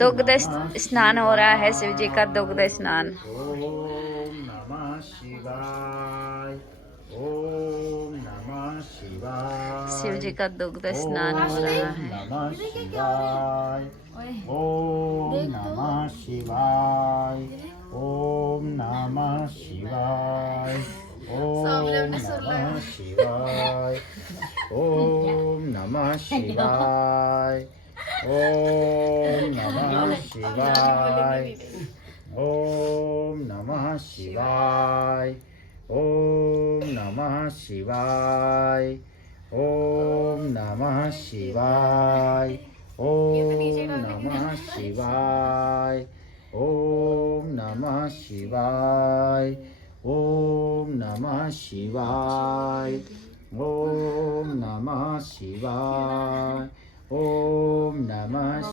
दुग्ध स्नान हो रहा है, शिव जी का दुग्ध स्नान। ओम नमः शिवाय। ओम नमः शिवाय। शिव जी का दुग्ध स्नान हो रहा ओम है। नमः शिवाय। ओम नमः शिवाय। ओम नमः शिवाय। ओम नमः शिवाय। ओम नमः शिवाय। ओम नमः शिवाय। ओम नमः शिवाय। ओम नमः शिवाय। ओम नमः शिवाय। ओम नमः शिवाय। ओम नमः शिवाय। ओम नमः शिवाय। ओम नमः शिवाय। ओम